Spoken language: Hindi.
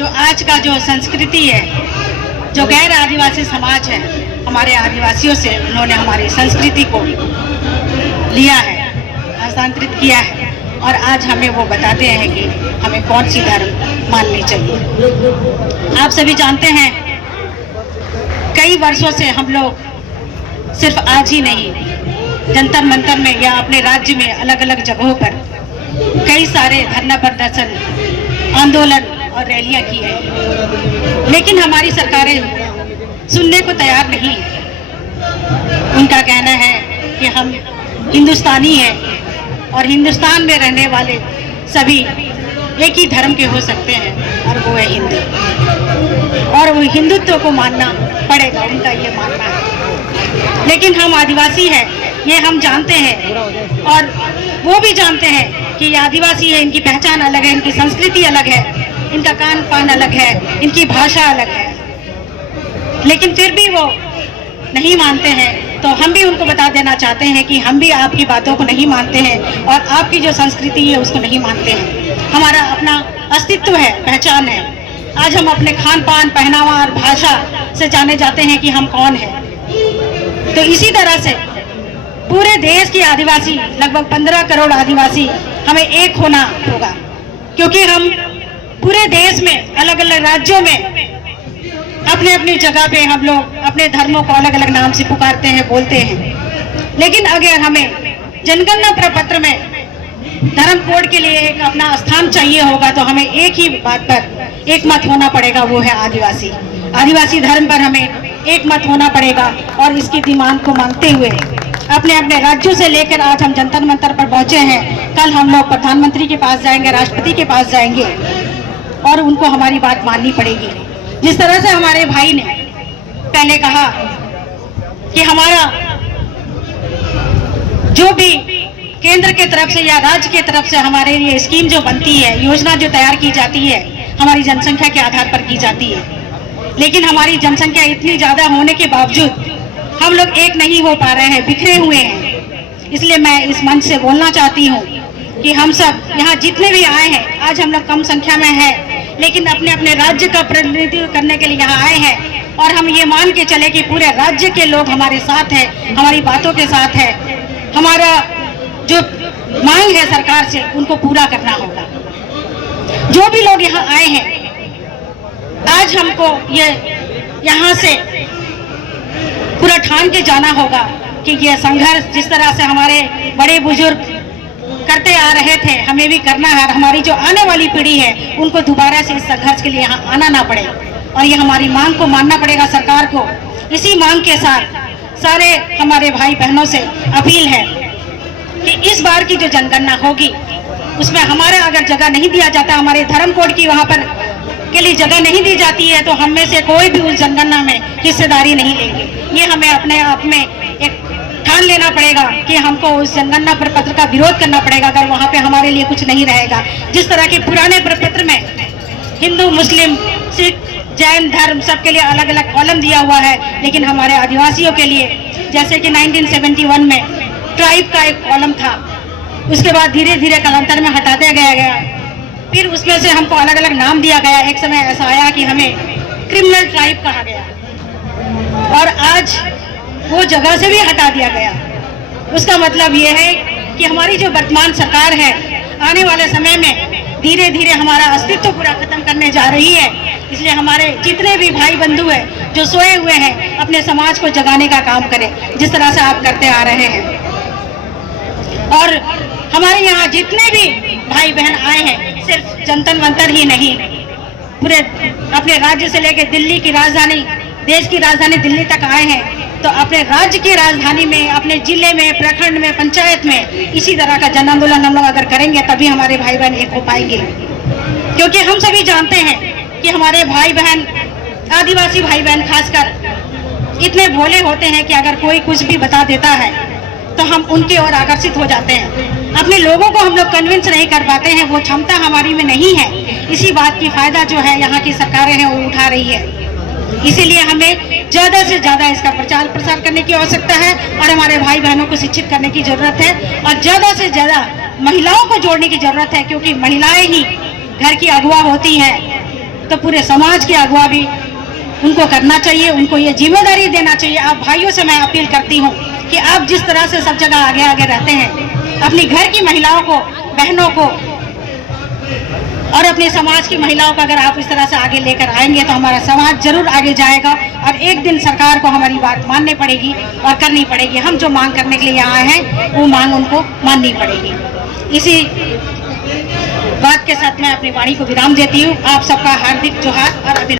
जो आज का जो संस्कृति है, जो गैर आदिवासी समाज है, हमारे आदिवासियों से उन्होंने हमारी संस्कृति को लिया है, हस्तांतरित किया है और आज हमें वो बताते हैं कि हमें कौन सी धर्म माननी चाहिए। आप सभी जानते हैं कई वर्षों से हम लोग सिर्फ आज ही नहीं, जंतर मंतर में या अपने राज्य में अलग अलग जगहों पर कई सारे धरना प्रदर्शन, आंदोलन और रैलियां की है, लेकिन हमारी सरकारें सुनने को तैयार नहीं। उनका कहना है कि हम हिंदुस्तानी हैं और हिंदुस्तान में रहने वाले सभी एक ही धर्म के हो सकते हैं और वो है हिंदू, और वो हिंदुत्व को मानना पड़ेगा, उनका ये मानना है। लेकिन हम आदिवासी हैं, ये हम जानते हैं और वो भी जानते हैं कि ये आदिवासी है, इनकी पहचान अलग है, इनकी संस्कृति अलग है, इनका खान पान अलग है, इनकी भाषा अलग है, लेकिन फिर भी वो नहीं मानते हैं। तो हम भी उनको बता देना चाहते हैं कि हम भी आपकी बातों को नहीं मानते हैं और आपकी जो संस्कृति है उसको नहीं मानते हैं। हमारा अपना अस्तित्व है, पहचान है। आज हम अपने खान पान, पहनावा और भाषा से जाने जाते हैं कि हम कौन हैं। तो इसी तरह से पूरे देश के आदिवासी, लगभग 15 करोड़ आदिवासी, हमें एक होना होगा, क्योंकि हम पूरे देश में अलग अलग राज्यों में अपने अपनी जगह पे हम लोग अपने धर्मों को अलग अलग नाम से पुकारते हैं, बोलते हैं। लेकिन अगर हमें जनगणना प्रपत्र में धर्म कोड के लिए एक अपना स्थान चाहिए होगा तो हमें एक ही बात पर एक मत होना पड़ेगा, वो है आदिवासी। आदिवासी धर्म पर हमें एक मत होना पड़ेगा और इसकी डिमांड को मानते हुए अपने अपने राज्यों से लेकर आज हम जंतर मंतर पर पहुंचे हैं। कल हम लोग प्रधानमंत्री के पास जाएंगे, राष्ट्रपति के पास जाएंगे और उनको हमारी बात माननी पड़ेगी। जिस तरह से हमारे भाई ने पहले कहा कि हमारा जो भी केंद्र के तरफ से या राज्य के तरफ से हमारे लिए स्कीम जो बनती है, योजना जो तैयार की जाती है, हमारी जनसंख्या के आधार पर की जाती है, लेकिन हमारी जनसंख्या इतनी ज्यादा होने के बावजूद हम लोग एक नहीं हो पा रहे हैं, बिखरे हुए हैं। इसलिए मैं इस मंच से बोलना चाहती हूँ कि हम सब यहाँ जितने भी आए हैं, आज हम लोग कम संख्या में हैं, लेकिन अपने अपने राज्य का प्रतिनिधित्व करने के लिए यहाँ आए हैं और हम ये मान के चले कि पूरे राज्य के लोग हमारे साथ हैं, हमारी बातों के साथ है। हमारा जो मांग है सरकार से उनको पूरा करना होगा। जो भी लोग यहाँ आए हैं, आज हमको ये यहाँ से पूरा ठान के जाना होगा कि ये संघर्ष जिस तरह से हमारे बड़े बुजुर्ग करते आ रहे थे, हमें भी करना है और हमारी जो आने वाली पीढ़ी है उनको दोबारा से इस संघर्ष के लिए यहाँ आना ना पड़े और ये हमारी मांग को मानना पड़ेगा सरकार को। इसी मांग के साथ सारे हमारे भाई बहनों से अपील है कि इस बार की जो जनगणना होगी उसमें हमारा अगर जगह नहीं दिया जाता, हमारे धर्म कोड की वहाँ पर के लिए जगह नहीं दी जाती है, तो हम में से कोई भी उस जनगणना में हिस्सेदारी नहीं लेंगे। ये हमें अपने आप में एक ठान लेना पड़ेगा कि हमको उस जनगणना प्रपत्र का विरोध करना पड़ेगा अगर वहाँ पे हमारे लिए कुछ नहीं रहेगा। जिस तरह के पुराने प्रपत्र में हिंदू, मुस्लिम, सिख, जैन धर्म सबके लिए अलग अलग कॉलम दिया हुआ है, लेकिन हमारे आदिवासियों के लिए जैसे कि 1971 में ट्राइब का एक कॉलम था, उसके बाद धीरे धीरे कालांतर में हटाते गया, फिर उसमें से हमको अलग अलग नाम दिया गया। एक समय ऐसा आया कि हमें क्रिमिनल ट्राइब कहा गया और आज वो जगह से भी हटा दिया गया। उसका मतलब ये है कि हमारी जो वर्तमान सरकार है आने वाले समय में धीरे धीरे हमारा अस्तित्व पूरा खत्म करने जा रही है। इसलिए हमारे जितने भी भाई बंधु हैं जो सोए हुए हैं, अपने समाज को जगाने का काम करें जिस तरह से आप करते आ रहे हैं। और हमारे यहाँ जितने भी भाई बहन आए हैं, सिर्फ जंतर मंतर ही नहीं, पूरे अपने राज्य से लेकर दिल्ली की राजधानी, देश की राजधानी दिल्ली तक आए हैं। तो अपने राज्य की राजधानी में, अपने जिले में, प्रखंड में, पंचायत में इसी तरह का जन आंदोलन हम लोग अगर करेंगे तभी हमारे भाई बहन एक हो पाएंगे। क्योंकि हम सभी जानते हैं कि हमारे भाई बहन, आदिवासी भाई बहन खासकर इतने भोले होते हैं कि अगर कोई कुछ भी बता देता है तो हम उनके ओर आकर्षित हो जाते हैं। अपने लोगों को हम लोग कन्विंस नहीं कर पाते हैं, वो क्षमता हमारी में नहीं है। इसी बात की फायदा जो है यहाँ की सरकारें हैं वो उठा रही है। इसीलिए हमें ज़्यादा से ज़्यादा इसका प्रचार प्रसार करने की आवश्यकता है और हमारे भाई बहनों को शिक्षित करने की ज़रूरत है और ज़्यादा से ज़्यादा महिलाओं को जोड़ने की ज़रूरत है, क्योंकि महिलाएं ही घर की अगुवा होती हैं। तो पूरे समाज की अगुवा भी उनको करना चाहिए, उनको ये जिम्मेदारी देना चाहिए। आप भाइयों से मैं अपील करती हूँ कि आप जिस तरह से सब जगह आगे आगे रहते हैं, अपनी घर की महिलाओं को, बहनों को और अपने समाज की महिलाओं को अगर आप इस तरह से आगे लेकर आएंगे तो हमारा समाज जरूर आगे जाएगा और एक दिन सरकार को हमारी बात माननी पड़ेगी और करनी पड़ेगी। हम जो मांग करने के लिए आए हैं वो मांग उनको माननी पड़ेगी। इसी बात के साथ मैं अपनी वाणी को विराम देती हूँ। आप सबका हार्दिक जोहार और अभिनंदन।